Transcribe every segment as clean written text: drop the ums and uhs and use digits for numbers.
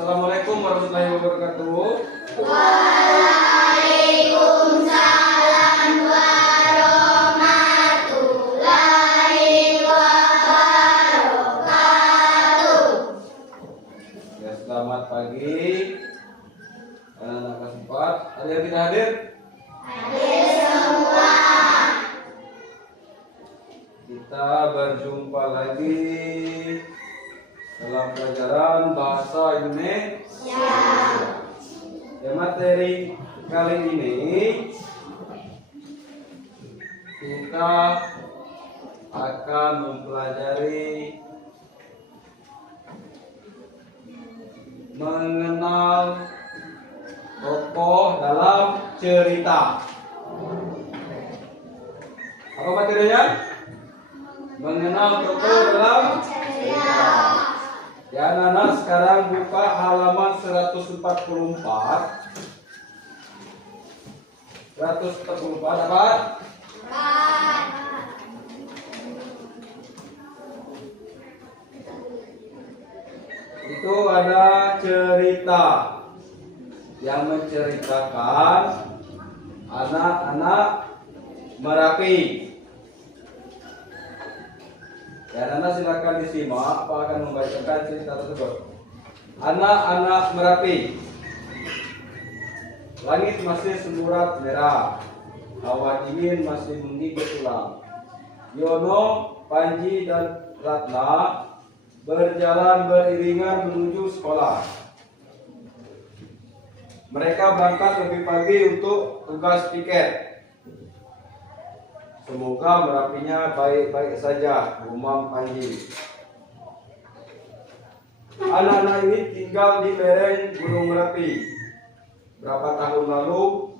Assalamualaikum warahmatullahi wabarakatuh. Waalaikumsalam warahmatullahi wabarakatuh. Ya, selamat pagi anak-anak kelas 4. Ada yang tidak hadir? Hadir semua. Kita berjumpa lagi dalam pelajaran bahasa Indonesia. Ya, materi kali ini kita akan mempelajari mengenal tokoh dalam cerita. Apa materinya? Mengenal tokoh dalam cerita. Ya, anak-anak sekarang buka halaman 144. 144 dapat? Itu ada cerita yang menceritakan anak-anak Merapi. Ya, anak silakan disimak, Pak akan membacakan cerita tersebut. Anak-anak Merapi. Langit masih semurat merah, hawa dingin masih menggigit tulang. Yono, Panji, dan Ratna berjalan beriringan menuju sekolah. Mereka berangkat lebih pagi untuk tugas piket. Semoga Merapinya baik-baik saja, gumam Panji. Anak-anak ini tinggal di lereng Gunung Merapi. Berapa tahun lalu,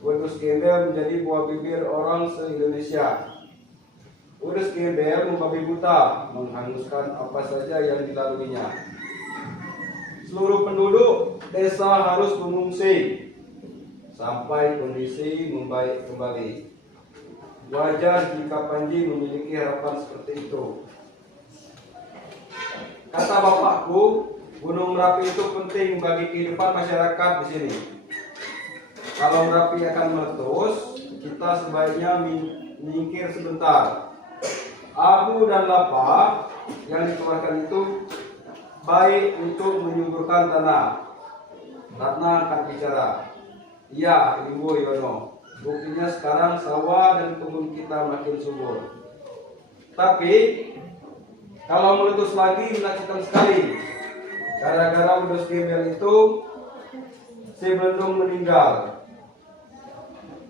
wedus gembel menjadi buah bibir orang se-Indonesia. Wedus gembel membabi buta, menghanguskan apa saja yang dilaluinya. Seluruh penduduk desa harus mengungsi sampai kondisi membaik kembali. Wajar jika Panji memiliki harapan seperti itu. Kata bapakku, Gunung Merapi itu penting bagi kehidupan masyarakat di sini. Kalau Merapi akan meletus, kita sebaiknya menyingkir sebentar. Abu dan lava yang dikeluarkan itu baik untuk menyuburkan tanah. Ratna akan bicara. Iya, Ibu Yono. Buktinya sekarang sawah dan kebun kita makin subur. Tapi kalau meletus lagi menakutkan sekali. Gara-gara wedus gembel itu si Bendung meninggal.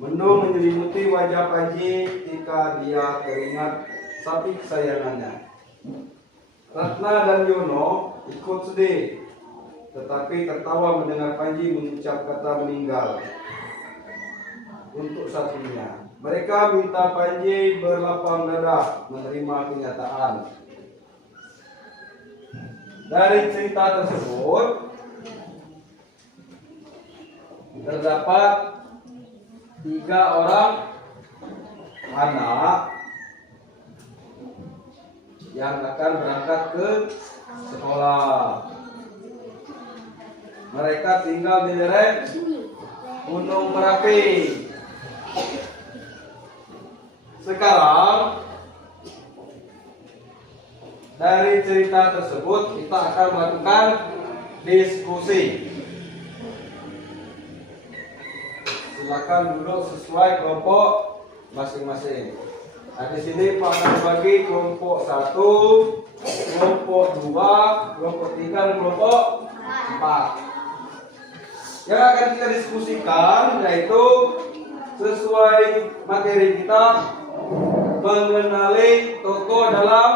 Mendung menyelimuti wajah Panji ketika dia teringat sapi kesayangannya. Ratna dan Yono ikut sedih, tetapi tertawa mendengar Panji mengucap kata meninggal. Untuk sapinya, mereka minta Panji berlapang dada menerima kenyataan. Dari cerita tersebut terdapat 3 orang anak yang akan berangkat ke sekolah. Mereka tinggal di lereng Gunung Merapi. Sekarang dari cerita tersebut kita akan melakukan diskusi. Silakan duduk sesuai kelompok masing-masing. Nah, di sini Pak akan bagi kelompok 1, kelompok 2, kelompok 3, dan kelompok 4. Yang akan kita diskusikan yaitu sesuai materi kita, mengenali tokoh dalam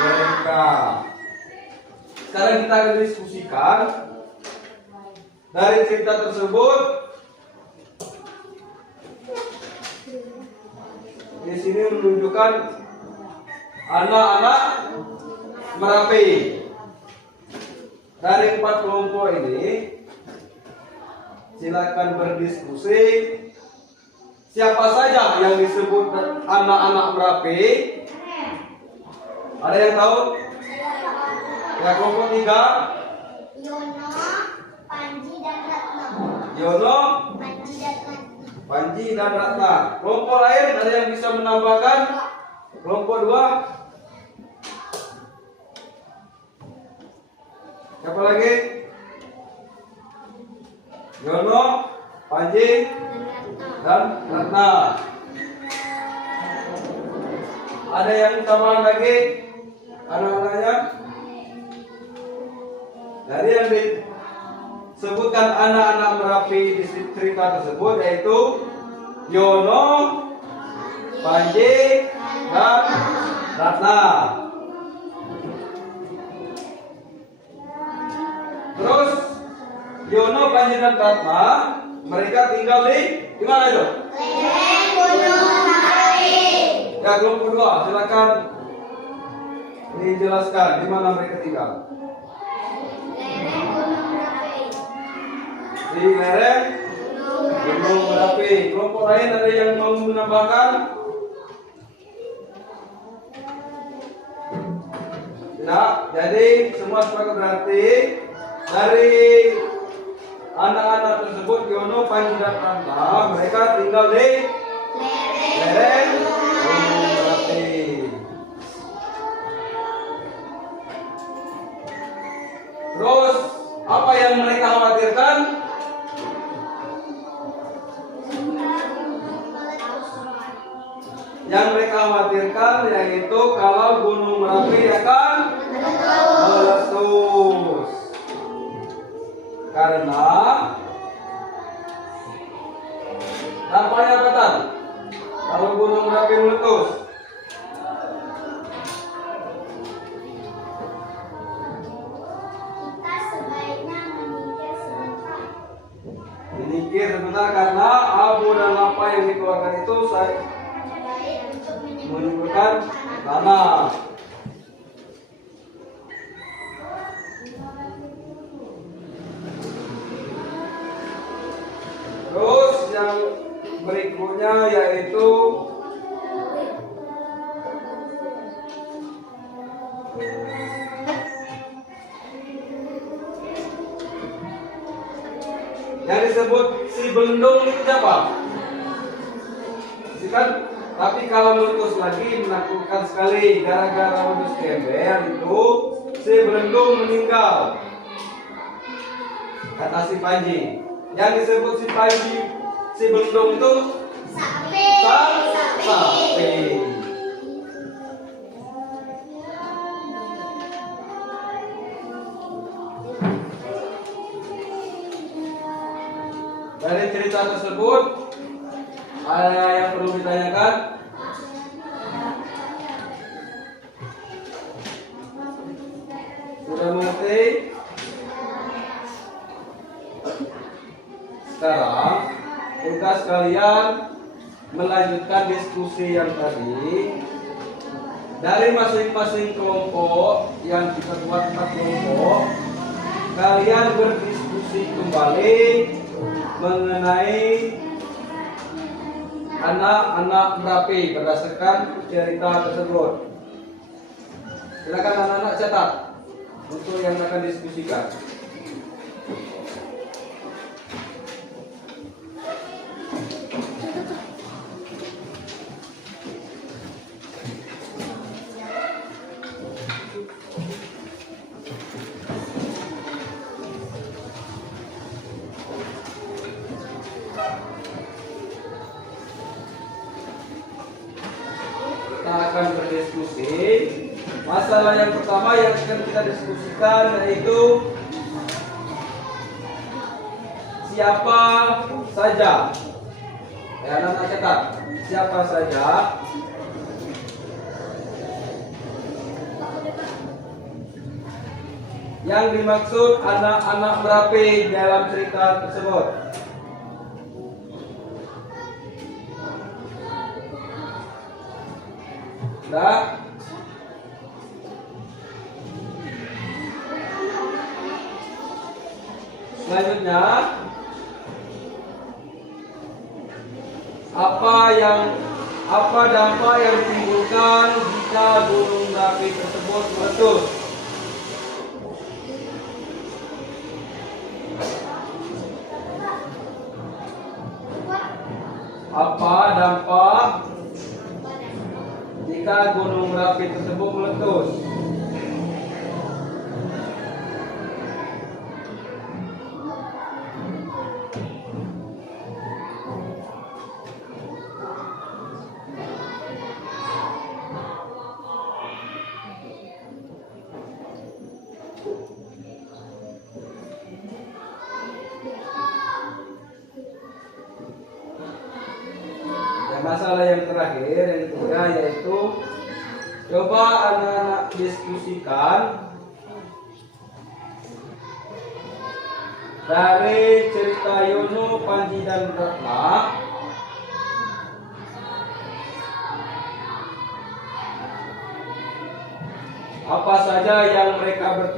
cerita. Sekarang kita akan diskusikan dari cerita tersebut. Di sini menunjukkan anak-anak Merapi. Dari 4 kelompok ini, silakan berdiskusi. Siapa saja yang disebut anak-anak Merapi? Ada yang tahu? Ya, kelompok 3. Yono, Panji dan Ratna. Yono, Panji dan Ratna. Panji dan Ratna. Kelompok lain ada yang bisa menambahkan? Kelompok 2. Siapa lagi? Yono, Panji, dan Ratna. Ada yang tambahan lagi? Anak-anaknya? Dari yang disebutkan anak-anak Merapi di cerita tersebut yaitu Yono, Panji, dan Ratna. Terus Yono, Panji, dan Ratna mereka tinggal di mana itu? Lereng Gunung Merapi. Ya, kelompok 2 silakan dijelaskan di mana mereka tinggal. Lereng Gunung Merapi. Di lereng Gunung Merapi. Kelompok lain ada yang mau menambahkan? Tidak. Jadi semua sepakat berarti dari anak-anak tersebut Yono, Panji, dan Ratna mereka tinggal di lereng Gunung Merapi. Terus apa yang mereka khawatirkan? Yang mereka khawatirkan yaitu kalau Gunung Merapi akan meletus. Karena dampaknya apa Tan? Kalau Gunung Merapi meletus? Kita sebaiknya menyingkir sebentar. Menyingkir sebentar karena abu dan lava yang dikeluarkan itu Baik untuk menimbulkan tanah. Terus yang berikutnya yaitu yang disebut si Belendung itu siapa? Kan? Tapi kalau meletus lagi menakutkan sekali gara-gara meletus ember itu si Belendung meninggal. Kata si Panji. Yang disebut si Panji, si Belendung itu sapi. sapi. Dari cerita tersebut ada yang perlu ditanyakan? Sudah mengerti? Sekarang tugas kalian melanjutkan diskusi yang tadi. Dari masing-masing kelompok yang kita buat 4 kelompok, kalian berdiskusi kembali mengenai anak-anak Merapi berdasarkan cerita tersebut. Silakan anak-anak catat untuk yang akan diskusikan. Kita akan berdiskusi. Masalah yang pertama yang akan kita diskusikan yaitu siapa saja. Ya, anak-anak catat. Siapa saja yang dimaksud anak-anak Merapi dalam cerita tersebut? Nah, selanjutnya apa dampak yang ditimbulkan jika Gunung Merapi tersebut meletus? masalah yang terakhir, yang ketiga, yaitu coba anak-anak diskusikan dari cerita Yono, Panji, dan Ratna. Apa saja yang mereka bertiga